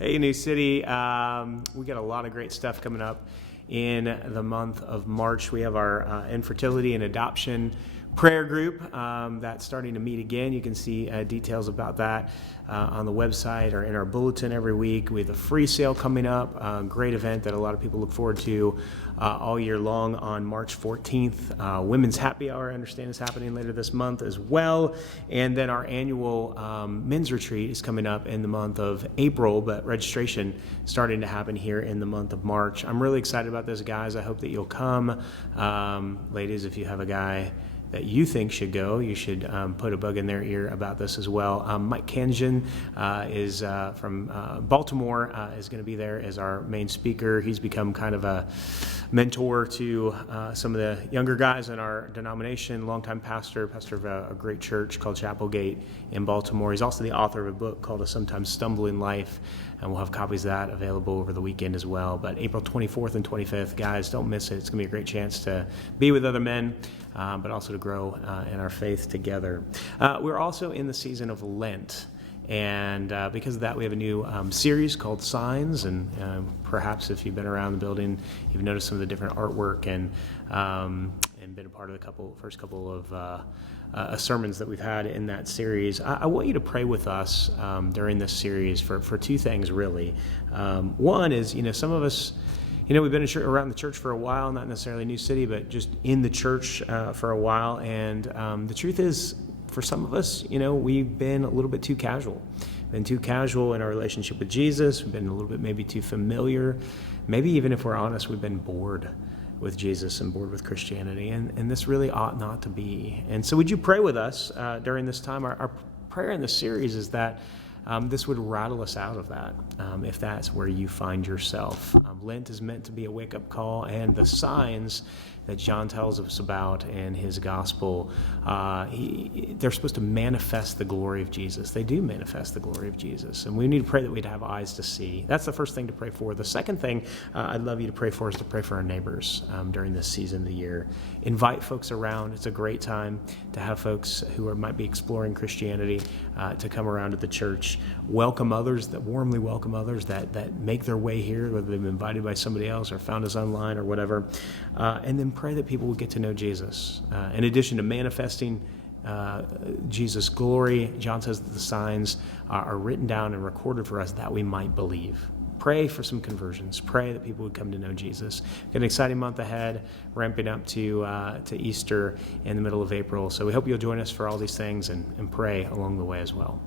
Hey, New City. We got a lot of great stuff coming up in the month of March. We have our infertility and adoption prayer group that's starting to meet again. You can see details about that on the website or in our bulletin every week. We have the free sale coming up, a great event that a lot of people look forward to all year long on March 14th. Women's Happy Hour, I understand, is happening later this month as well. And then our annual men's retreat is coming up in the month of April, but registration starting to happen here in the month of March. I'm really excited about this, guys. I hope that you'll come. Ladies, if you have a guy that you think should go, you should put a bug in their ear about this as well. Mike Kanjan is from Baltimore, is going to be there as our main speaker. He's become kind of a mentor to some of the younger guys in our denomination, longtime pastor of a great church called Chapelgate in Baltimore. He's also the author of a book called A Sometimes Stumbling Life, and we'll have copies of that available over the weekend as well. But April 24th and 25th, guys, don't miss it. It's going to be a great chance to be with other men, but also to grow in our faith together. We're also in the season of Lent, and because of that, we have a new series called Signs, and perhaps if you've been around the building, you've noticed some of the different artwork and been a part of the first couple of sermons that we've had in that series. I want you to pray with us during this series for two things, really. One is, some of us, we've been around the church for a while, not necessarily New City, but just in the church for a while. And the truth is, for some of us, we've been a little bit too casual. Been too casual in our relationship with Jesus. We've been a little bit maybe too familiar. Maybe even if we're honest, we've been bored with Jesus and bored with Christianity. And this really ought not to be. And so would you pray with us during this time? Our prayer in this series is that this would rattle us out of that, if that's where you find yourself. Lent is meant to be a wake-up call, and the signs that John tells us about in his gospel, they're supposed to manifest the glory of Jesus. They do manifest the glory of Jesus, and we need to pray that we'd have eyes to see. That's the first thing to pray for. The second thing I'd love you to pray for is to pray for our neighbors during this season of the year. Invite folks around. It's a great time to have folks who might be exploring Christianity to come around to the church. Welcome others, warmly welcome others that make their way here, whether they've been invited by somebody else or found us online or whatever. And then pray that people will get to know Jesus. In addition to manifesting Jesus' glory, John says that the signs are written down and recorded for us that we might believe. Pray for some conversions. Pray that people would come to know Jesus. We've got an exciting month ahead, ramping up to Easter in the middle of April. So we hope you'll join us for all these things and pray along the way as well.